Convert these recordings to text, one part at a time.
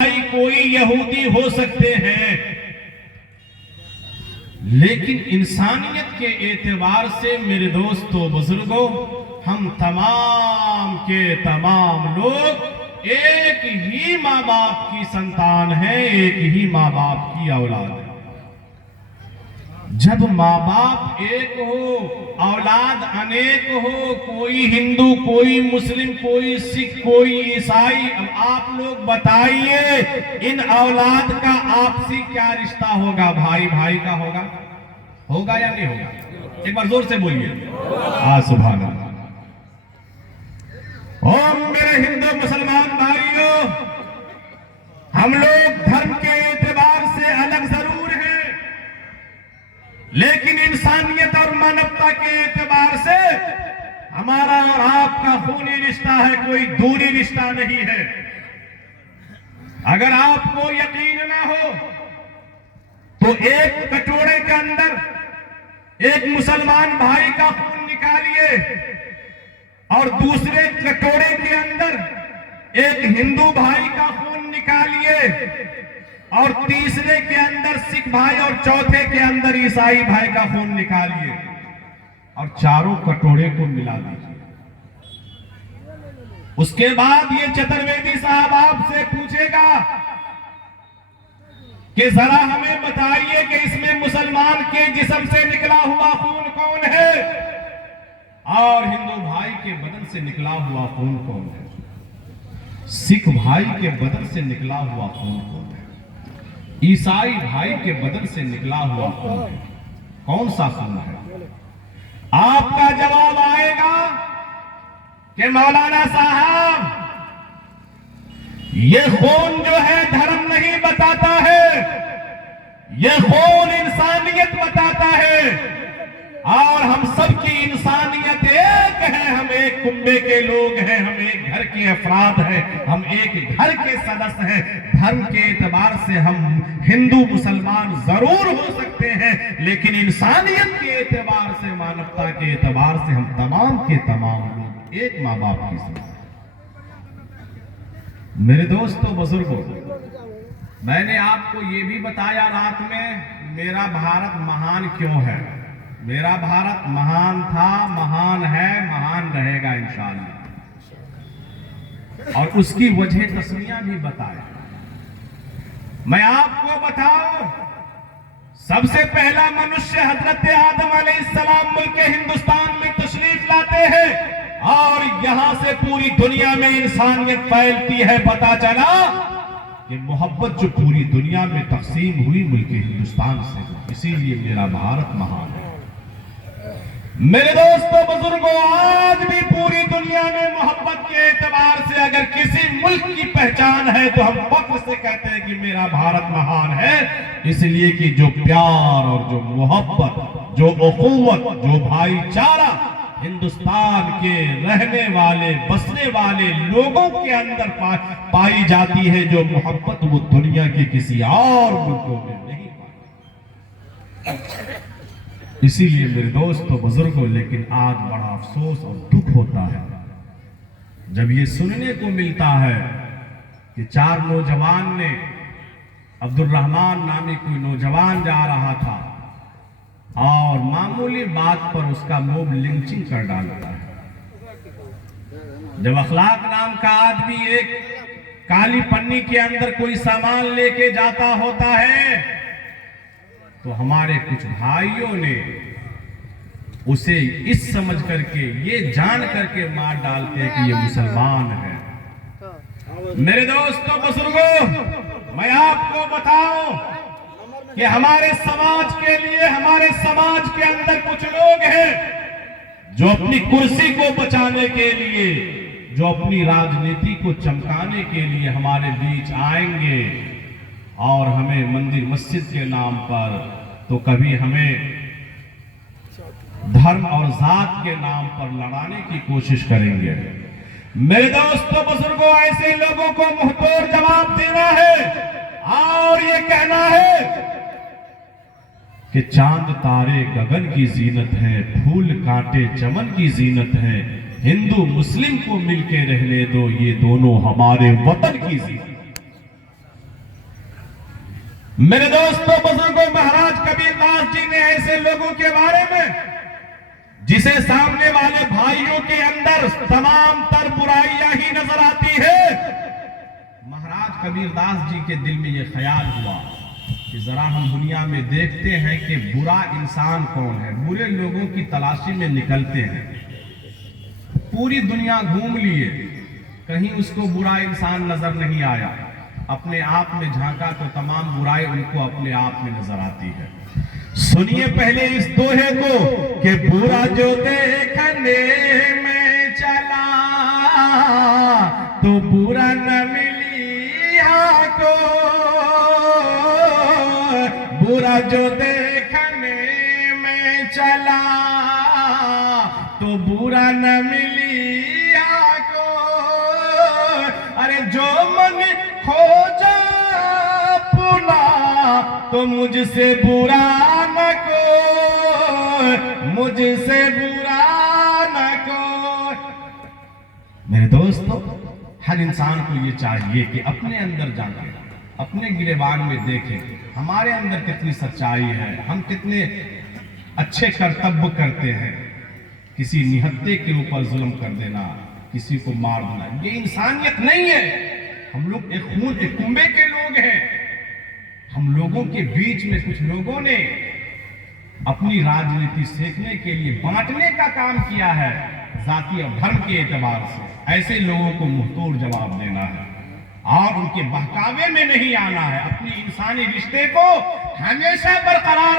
कोई यहूदी हो सकते हैं, लेकिन इंसानियत के एतबार से मेरे दोस्तों बुजुर्गों, हम तमाम के तमाम लोग एक ही माँ बाप की संतान है, एक ही माँ बाप की औलाद है। जब माँ बाप एक हो, औलाद अनेक हो, कोई हिंदू, कोई मुस्लिम, कोई सिख, कोई ईसाई, अब आप लोग बताइए इन औलाद का आपसी क्या रिश्ता होगा? भाई भाई का होगा? होगा या नहीं होगा? एक बार जोर से बोलिए। सुभान अल्लाह। ओ मेरे हिंदू मुसलमान भाइयों, हम लोग धर्म के एतबार से अलग जरूर हैं, लेकिन इंसानियत और मानवता के एतबार से हमारा और आपका खूनी रिश्ता है, कोई दूरी रिश्ता नहीं है। अगर आपको यकीन ना हो तो एक कटोरे के अंदर एक मुसलमान भाई का खून निकालिए और दूसरे कटोरे के अंदर एक हिंदू भाई का खून निकालिए और तीसरे के अंदर सिख भाई और चौथे के अंदर ईसाई भाई का खून निकालिए और चारों कटोरे को मिला दीजिए। उसके बाद ये चतुर्वेदी साहब आपसे पूछेगा कि जरा हमें बताइए कि इसमें मुसलमान के जिस्म से निकला हुआ खून कौन है और हिंदू भाई के बदन से निकला हुआ खून कौन है, सिख भाई के बदन से निकला हुआ खून कौन है, ईसाई भाई के बदन से निकला हुआ खून है, कौन सा खून है? आपका जवाब आएगा कि मौलाना साहब ये खून जो है धर्म नहीं बताता है, ये खून इंसानियत बताता है और हम सबकी इंसानियत एक है। हम एक कुंबे के लोग हैं, हम एक घर के अफराद हैं, हम एक घर के सदस्य हैं। धर्म के एतबार से हम हिंदू मुसलमान जरूर हो सकते हैं, लेकिन इंसानियत के एतबार से, मानवता के एतबार से हम तमाम के तमाम लोग एक माँ बाप की समान। मेरे दोस्तों बुजुर्गों, मैंने आपको ये भी बताया रात में मेरा भारत महान क्यों है। मेरा भारत महान था, महान है, महान रहेगा इंशाअल्लाह, और उसकी वजह तस्मिया भी बताए। मैं आपको बताऊं, सबसे पहला मनुष्य हजरत आदम अलैहिस्सलाम मुल्क हिंदुस्तान में तशरीफ लाते हैं और यहां से पूरी दुनिया में इंसानियत फैलती है। पता चला कि मोहब्बत जो पूरी दुनिया में तकसीम हुई मुल्क हिंदुस्तान से, इसीलिए मेरा भारत महान है। मेरे दोस्तों बुजुर्गों, आज भी पूरी दुनिया में मोहब्बत के एतबार से अगर किसी मुल्क की पहचान है तो हम फख्र से कहते हैं कि मेरा भारत महान है, इसलिए कि जो प्यार और जो मोहब्बत, जो उखुव्वत, जो भाईचारा हिंदुस्तान के रहने वाले, बसने वाले लोगों के अंदर पाई जाती है, जो मोहब्बत वो दुनिया के किसी और मुल्कों में नहीं पाई। इसीलिए मेरे दोस्तों बुजुर्गों, लेकिन आज बड़ा अफसोस और दुख होता है जब ये सुनने को मिलता है कि 4 नौजवान ने, अब्दुल रहमान नामी कोई नौजवान जा रहा था और मामूली बात पर उसका मोब लिंचिंग कर डालता है। जब अखलाक नाम का आदमी एक काली पन्नी के अंदर कोई सामान लेके जाता होता है तो हमारे कुछ भाइयों ने उसे इस समझ करके, ये जान करके मार डालते हैं कि ये मुसलमान है। मेरे दोस्तों बुजुर्गों, मैं आपको बताऊं कि हमारे समाज के लिए, हमारे समाज के अंदर कुछ लोग हैं जो अपनी कुर्सी को बचाने के लिए, जो अपनी राजनीति को चमकाने के लिए हमारे बीच आएंगे और हमें मंदिर मस्जिद के नाम पर, तो कभी हमें धर्म और जात के नाम पर लड़ाने की कोशिश करेंगे। मेरे दोस्तों बुजुर्गों, ऐसे लोगों को मुंहतोड़ जवाब देना है और ये कहना है कि चांद तारे गगन की जीनत है, फूल कांटे चमन की जीनत है, हिंदू मुस्लिम को मिलके रहने दो, ये दोनों हमारे वतन की जीनत। मेरे दोस्तों बुजुर्गों, महाराज कबीरदास जी ने ऐसे लोगों के बारे में जिसे सामने वाले भाइयों के अंदर तमाम तर बुराइयां ही नजर आती है, महाराज कबीरदास जी के दिल में यह ख्याल हुआ कि जरा हम दुनिया में देखते हैं कि बुरा इंसान कौन है। बुरे लोगों की तलाशी में निकलते हैं, पूरी दुनिया घूम लिए, कहीं उसको बुरा इंसान नजर नहीं आया। अपने आप में झांका तो तमाम बुराई उनको अपने आप में नजर आती है। सुनिए पहले इस दोहे को कि बुरा जो देखने में चला तो बुरा न मिली को, बुरा जो देखने में चला तो बुरा न मिली को। अरे जो मन खोजा पुना तो मुझसे बुरा न को, मुझसे बुरा न को। मेरे दोस्तों, हर इंसान को ये चाहिए कि अपने अंदर जाके, अपने गिरेबान में देखें हमारे अंदर कितनी सच्चाई है, हम कितने अच्छे कर्तव्य करते हैं। किसी निहत्ते के ऊपर जुल्म कर देना, किसी को मार देना, ये इंसानियत नहीं है। हम लोग एक खून एक कुंबे के लोग हैं। हम लोगों के बीच में कुछ लोगों ने अपनी राजनीति सीखने के लिए बांटने का काम किया है, जाति और धर्म के एतबार से। ऐसे लोगों को मुंहतोड़ जवाब देना है और उनके बहकावे में नहीं आना है। अपनी इंसानी रिश्ते को हमेशा बरकरार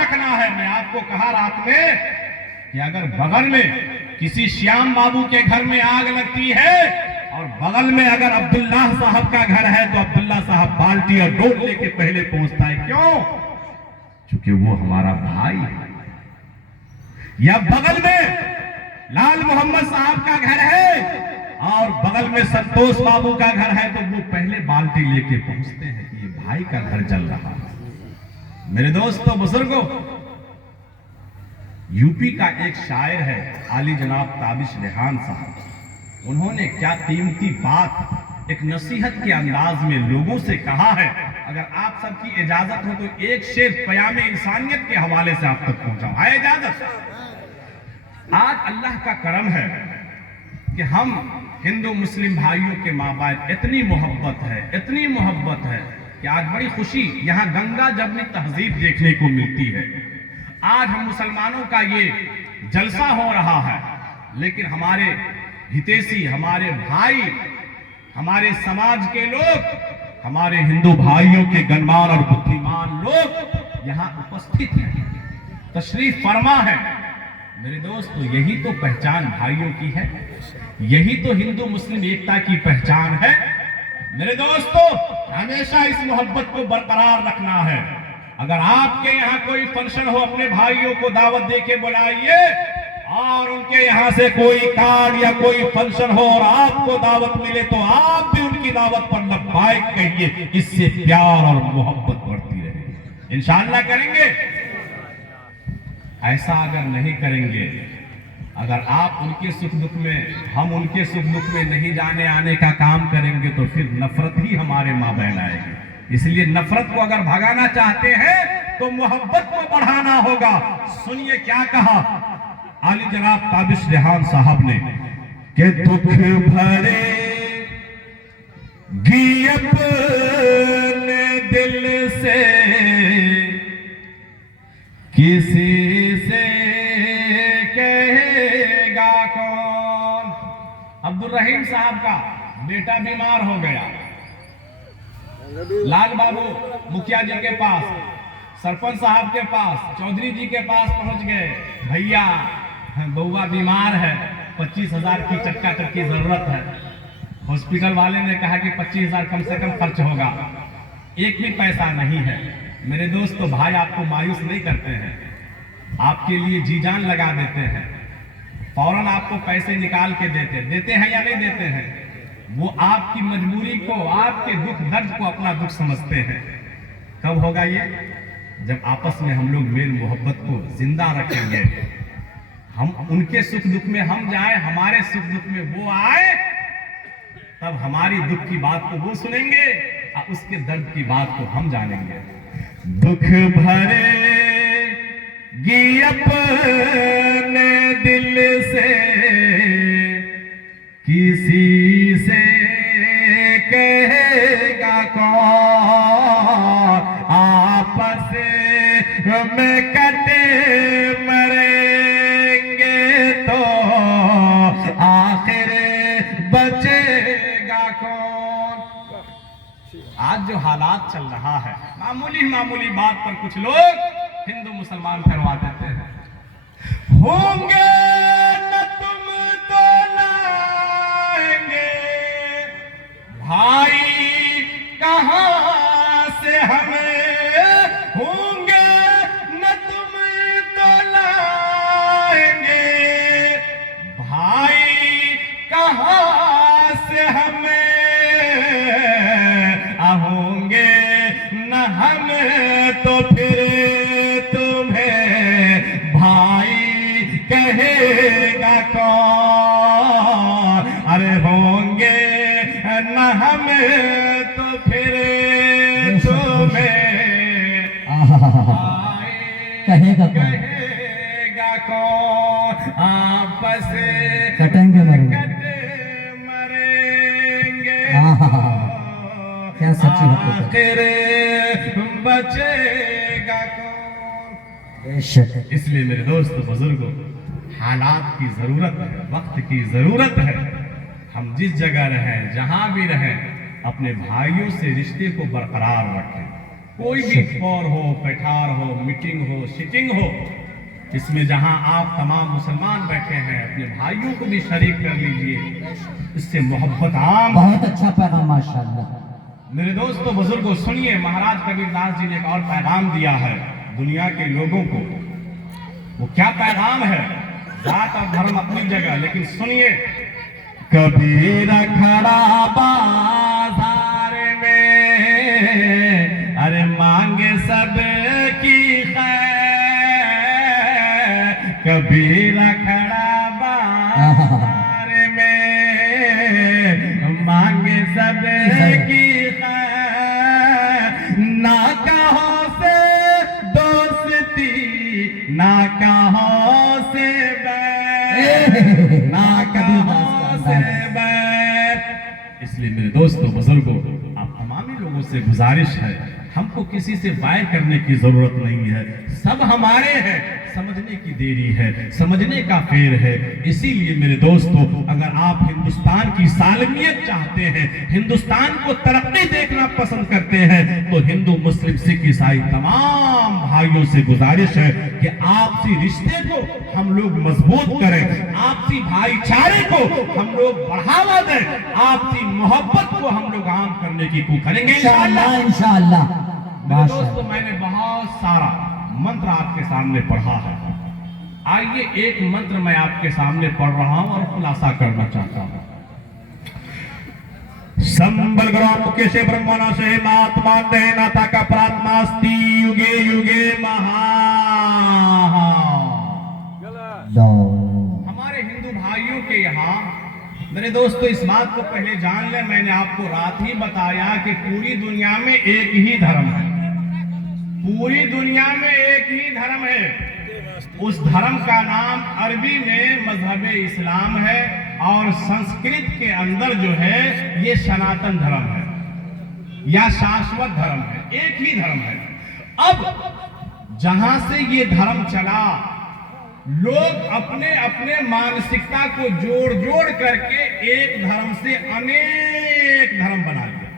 रखना है। मैं आपको कहा रात में कि अगर बगल में किसी श्याम बाबू के घर में आग लगती है और बगल में अगर अब्दुल्ला साहब का घर है तो अब्दुल्ला साहब बाल्टी और डोल लेके पहले पहुंचता है। क्यों? क्योंकि वो हमारा भाई है। या बगल में लाल मोहम्मद साहब का घर है और बगल में संतोष बाबू का घर है तो वो पहले बाल्टी लेके पहुंचते हैं कि ये भाई का घर जल रहा है। मेरे दोस्तों बुजुर्गों, यूपी का एक शायर है आली जनाब ताबिश रेहान साहब। उन्होंने क्या कीमती बात एक नसीहत के अंदाज में लोगों से कहा है। अगर आप सबकी इजाजत हो तो एक शेर क़याम इंसानियत के हवाले से आप तक पहुंचाऊं। है इजाजत? आज अल्लाह का करम है कि हम हिंदू मुस्लिम भाइयों के माबाद इतनी मोहब्बत है, इतनी मोहब्बत है कि आज बड़ी खुशी यहाँ गंगा जमनी तहजीब देखने को मिलती है। आज हम मुसलमानों का ये जलसा हो रहा है, लेकिन हमारे हितैषी, हमारे भाई, हमारे समाज के लोग, हमारे हिंदू भाइयों के गणमान्य और बुद्धिमान लोग यहाँ उपस्थित हैं, तशरीफ फरमा है। मेरे दोस्तों, यही तो पहचान भाइयों की है, यही तो हिंदू मुस्लिम एकता की पहचान है। मेरे दोस्तों, हमेशा इस मोहब्बत को बरकरार रखना है। अगर आपके यहाँ कोई फंक्शन हो, अपने भाइयों को दावत दे के बुलाइए और उनके यहाँ से कोई कार्ड या कोई फंक्शन हो और आपको दावत मिले तो आप भी उनकी दावत पर लब्बाइक कहिए। इससे प्यार और मोहब्बत बढ़ती रहेगी। इंशाअल्लाह करेंगे। ऐसा अगर नहीं करेंगे, अगर आप उनके सुख दुख में, हम उनके सुख दुख में नहीं जाने आने का काम करेंगे तो फिर नफरत ही हमारे माबैन आएगी। इसलिए नफरत को अगर भगाना चाहते हैं तो मोहब्बत को बढ़ाना होगा। सुनिए क्या कहा आली जनाब ताबिश रेहान साहब ने कि दुख भरे अपने दिल से किसी से कहेगा कौन। अब्दुल रहीम साहब का बेटा बीमार हो गया, लाल बाबू मुखिया जी के पास, सरपंच साहब के पास, चौधरी जी के पास पहुंच गए। भैया बउआ बीमार है, 25,000 की चक्का की जरूरत है। हॉस्पिटल वाले ने कहा कि 25,000 कम से कम खर्च होगा, एक भी पैसा नहीं है। मेरे दोस्तों, भाई आपको मायूस नहीं करते हैं, आपके लिए जी जान लगा देते हैं, फौरन आपको पैसे निकाल के देते हैं या नहीं देते हैं। वो आपकी मजबूरी को, आपके दुख दर्द को अपना दुख समझते हैं। कब होगा ये? जब आपस में हम लोग मेल मोहब्बत को जिंदा रखेंगे। हम उनके सुख दुख में हम जाएं, हमारे सुख दुख में वो आए, तब हमारी दुख की बात को वो सुनेंगे उसके दर्द की बात को हम जानेंगे। दुख भरेगी अपने दिल से किसी से कहेगा कौन, आपस में कटे मरेंगे तो आखिर बचेगा कौन। आज जो हालात चल रहा है, मामूली बात पर कुछ लोग हिंदू मुसलमान करवा देते हैं। होंगे न तुम तो लाएंगे भाई कहां से हमें, होंगे न तुम तो लाएंगे भाई कहां से हमें, होंगे न हम तो फिर तुम्हें भाई कहेगा कौन। अरे होंगे न हम तो फिर तुम्हें भाई कहेगा कौन। आपस कटेंगे मरेंगे क्या सच्ची आखिर बचेगा कौन। बेशक। इसलिए मेरे दोस्त बुजुर्गों, हालात की जरूरत है, वक्त की जरूरत है। हम जिस जगह रहें, जहां भी रहें, अपने भाइयों से रिश्ते को बरकरार रखें। कोई भी फौर हो, पैठार हो, मीटिंग हो, सिटिंग हो, इसमें जहां आप तमाम मुसलमान बैठे हैं, अपने भाइयों को भी शरीक कर लीजिए। इससे मोहब्बत आम। बहुत अच्छा पैगाम माशाअल्लाह। मेरे दोस्तों बुजुर्गों, सुनिए, महाराज कबीरदास जी ने एक और पैगाम दिया है दुनिया के लोगों को। वो क्या पैगाम है? जात और धर्म अपनी जगह, लेकिन सुनिए। कबीर खड़ा बाजार में, अरे मांगे सब की खैर। कबीर खड़ा बाजार में, मांगे सब की ना कहो से दोस्ती, ना कहो से बैर, ना कहो से बैर। इसलिए मेरे दोस्तों बुजुर्गों, आप तमामी लोगों से गुजारिश है, हमको किसी से बैर करने की जरूरत नहीं है। सब हमारे हैं, समझने की देरी है, समझने का फेर है। इसीलिए मेरे दोस्तों, अगर आप हिंदुस्तान की सालमियत चाहते हैं, हिंदुस्तान को तरक्की देखना पसंद करते हैं, तो हिंदू मुस्लिम सिख ईसाई तमाम भाइयों से गुजारिश है कि आपसी रिश्ते को हम लोग मजबूत करें, आपसी भाईचारे को हम लोग बढ़ावा दें, आपसी मोहब्बत को हम लोग आम करने की कोशिश करेंगे इंशाअल्लाह। दोस्तों, मैंने बहुत सारा मंत्र आपके सामने पढ़ा है। आइए एक मंत्र मैं आपके सामने पढ़ रहा हूं और खुलासा करना चाहता हूं। संबल ग्रह मुख्य से ब्रह्मणा से महात्मा नाता का प्रात्मास्ति युगे युगे महा। हमारे हिंदू भाइयों के यहाँ, मेरे दोस्तों, इस बात को पहले जान ले, मैंने आपको रात ही बताया कि पूरी दुनिया में एक ही धर्म है। पूरी दुनिया में एक ही धर्म है। उस धर्म का नाम अरबी में मजहब इस्लाम है और संस्कृत के अंदर जो है ये सनातन धर्म है या शाश्वत धर्म है। एक ही धर्म है। अब जहां से ये धर्म चला, लोग अपने अपने मानसिकता को जोड़ जोड़ करके एक धर्म से अनेक धर्म बना लिया,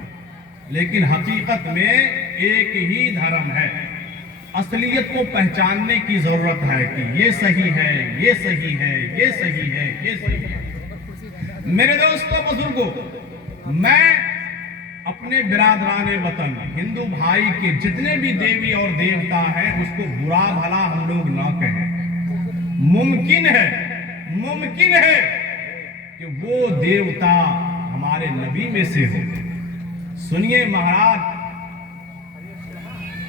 लेकिन हकीकत में एक ही धर्म है। असलियत को पहचानने की जरूरत है कि ये सही है, ये सही है, ये सही है, ये सही है। मेरे दोस्तों बुजुर्गों, मैं अपने बिरादराने वतन हिंदू भाई के जितने भी देवी और देवता हैं, उसको बुरा भला हम लोग ना कहें। मुमकिन है कि वो देवता हमारे नबी में से हो। सुनिए महाराज,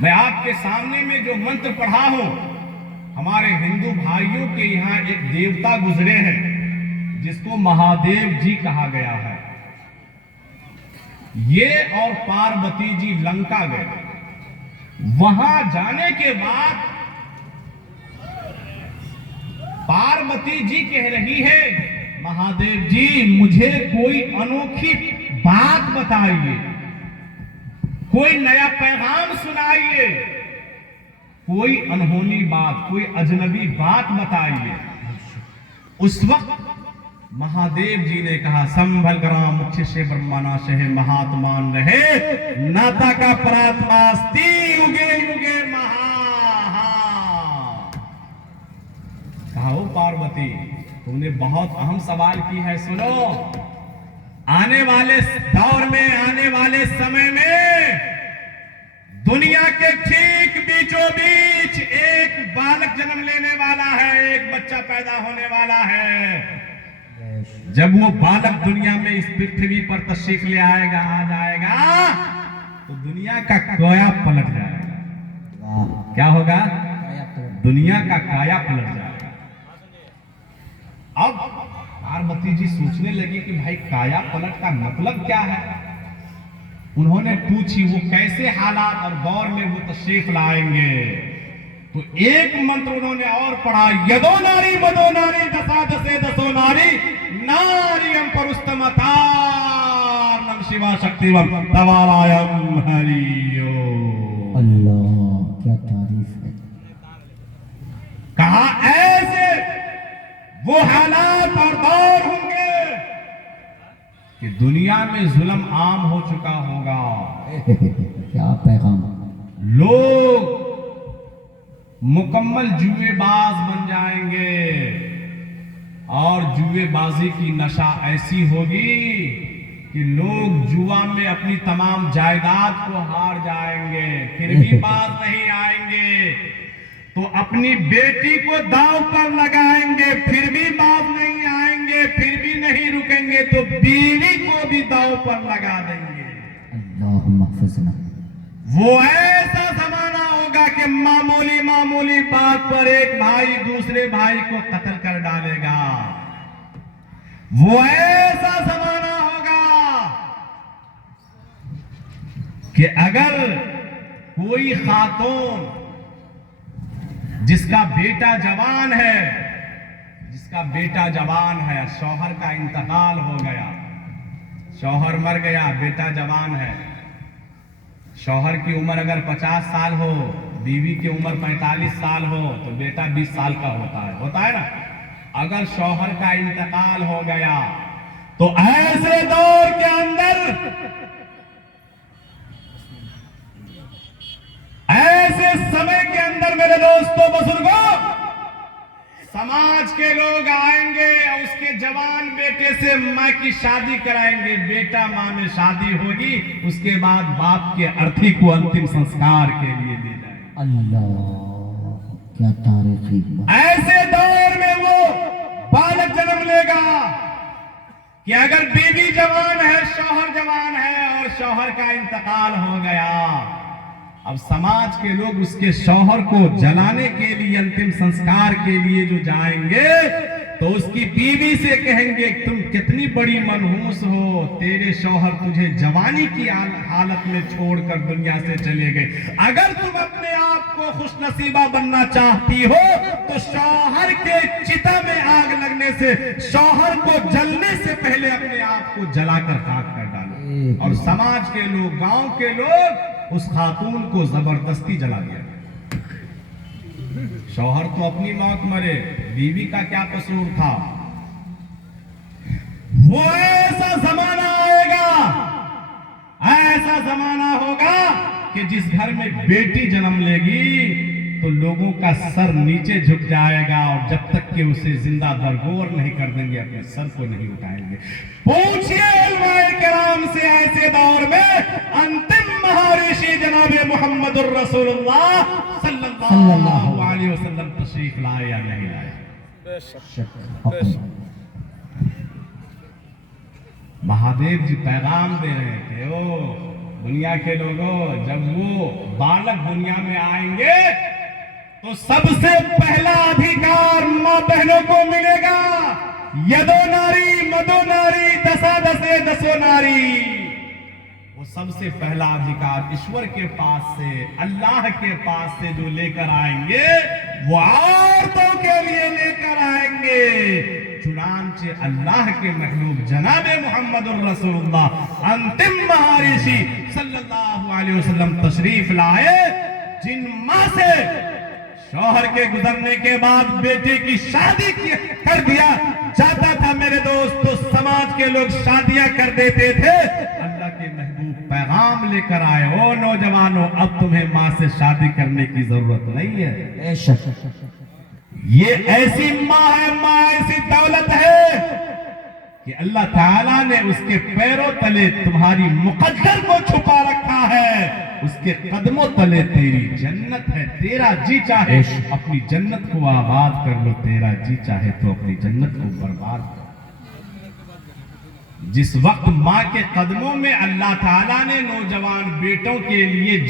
मैं आपके सामने में जो मंत्र पढ़ा हूं, हमारे हिंदू भाइयों के यहाँ एक देवता गुजरे हैं जिसको महादेव जी कहा गया है। ये और पार्वती जी लंका गए। वहां जाने के बाद पार्वती जी कह रही है, महादेव जी मुझे कोई अनोखी बात बताइए, कोई नया पैगाम सुनाइए, कोई अनहोनी बात, कोई अजनबी बात बताइए। उस वक्त महादेव जी ने कहा, संभल ग्राम मुख्य से ब्रह्माना शहे महात्मान रहे, नाता का परात्मास्ती युगे युगे महा। कहा, ओ पार्वती तुमने बहुत अहम सवाल की है, सुनो। आने वाले दौर में, आने वाले समय में दुनिया के ठीक बीचों बीच एक बालक जन्म लेने वाला है, एक बच्चा पैदा होने वाला है। जब वो बालक दुनिया में इस पृथ्वी पर तशरीफ ले आएगा, आ जाएगा, तो दुनिया का काया पलट जाएगा। क्या होगा? दुनिया का काया पलट जाएगा। अब पार्वती जी सोचने लगी कि भाई काया पलट का मतलब क्या है। उन्होंने पूछी वो कैसे हालात और दौर में वो तशरीफ लाएंगे। तो एक मंत्र उन्होंने और पढ़ा, यदो नारी मदो नारी दशा दशे दसो नारी नारियम परुस्तमतार्णम शिवा शक्तिवम तवारायम हरियो। अल्लाह क्या तारीफ है। कहा ऐसे वो हालात और दौर होंगे कि दुनिया में जुल्म आम हो चुका होगा। क्या पैगाम। लोग मुकम्मल जुएबाज बन जाएंगे और जुएबाजी की नशा ऐसी होगी कि लोग जुआ में अपनी तमाम जायदाद को हार जाएंगे, फिर भी बाज नहीं आएंगे। तो अपनी बेटी को दांव पर लगाएंगे, फिर भी बाज नहीं आएंगे, फिर भी नहीं रुकेंगे, तो बीवी को भी दांव पर लगा देंगे। अल्लाहुम्मा हफ़िज़ना। वो ऐसा जमाना होगा कि मामूली मामूली बात पर एक भाई दूसरे भाई को कत्ल कर डालेगा। वो ऐसा जमाना होगा कि अगर कोई खातून जिसका बेटा जवान है, शौहर का इंतकाल हो गया, शौहर मर गया, बेटा जवान है, शौहर की उम्र अगर 50 साल हो, बीवी की उम्र 45 साल हो, तो बेटा 20 साल का होता है ना। अगर शौहर का इंतकाल हो गया तो ऐसे दौर के अंदर, ऐसे समय के अंदर मेरे दोस्तों बुजुर्गों, समाज के लोग आएंगे और उसके जवान बेटे से मां की शादी कराएंगे। बेटा मां में शादी होगी, उसके बाद बाप के अर्थी को अंतिम संस्कार के लिए ले जाएंगे। अल्लाह क्या तारीखी। ऐसे दौर में वो बालक जन्म लेगा कि अगर बीवी जवान है, शौहर जवान है और शौहर का इंतकाल हो गया, अब समाज के लोग उसके शौहर को जलाने के लिए, अंतिम संस्कार के लिए जो जाएंगे, तो उसकी बीवी से कहेंगे तुम कितनी बड़ी मनहूस हो, तेरे शौहर तुझे जवानी की हालत में छोड़कर दुनिया से चले गए। अगर तुम अपने आप को खुशनसीबा बनना चाहती हो तो शौहर के चिता में आग लगने से, शौहर को जलने से पहले अपने आप को जलाकर खाक कर डालो। और समाज के लोग, गांव के लोग उस खातून को जबरदस्ती जला दिया। शौहर तो अपनी मौत मरे, बीवी का क्या कसूर था। वो ऐसा जमाना आएगा, ऐसा जमाना होगा कि जिस घर में बेटी जन्म लेगी तो लोगों का सर नीचे झुक जाएगा, और जब तक कि उसे जिंदा दरगोर नहीं कर देंगे अपने सर को नहीं उठाएंगे। पूछिए उलमाए किराम से, ऐसे दौर में अंतिम महर्षि जनाबे मुहम्मदुर रसूलुल्लाह सल्लल्लाहु अलैहि वसल्लम तशरीफ लाए या नहीं लाए? महादेव जी पैगाम दे रहे थे, ओ दुनिया के लोगों, जब वो बालक दुनिया में आएंगे तो सबसे पहला अधिकार मां बहनों को मिलेगा। यदो नारी मदो नारी दशा दशे दसो नारी। सबसे पहला अधिकार ईश्वर के पास से, अल्लाह के पास से जो लेकर आएंगे वो औरतों के लिए लेकर आएंगे। चुनांचे अल्लाह के महबूब जनाबे मुहम्मदुर रसूलुल्लाह अंतिम महर्षि सल्लल्लाहु अलैहि वसल्लम तशरीफ लाए, जिन मां से शौहर के गुजरने के बाद बेटे की शादी कर दिया जाता था। मेरे दोस्त, तो समाज के लोग शादियां कर देते थे। अल्लाह के महबूब पैगाम लेकर आए, ओ नौजवानों, अब तुम्हें मां से शादी करने की जरूरत नहीं है। बेशक ये ऐसी मां है, मां ऐसी दौलत है कि अल्लाह ताला ने उसके पैरों तले तुम्हारी मुकद्दर को छुपा रखा है। उसके कदमों तले तेरी जन्नत है। तेरा जी चाहे अपनी जन्नत को आबाद कर लो, तेरा जी चाहे तो अपनी जन्नत को बर्बाद कर। जिस वक्त मां के कदमों में अल्लाह ताला ने नौजवान बेटों के लिए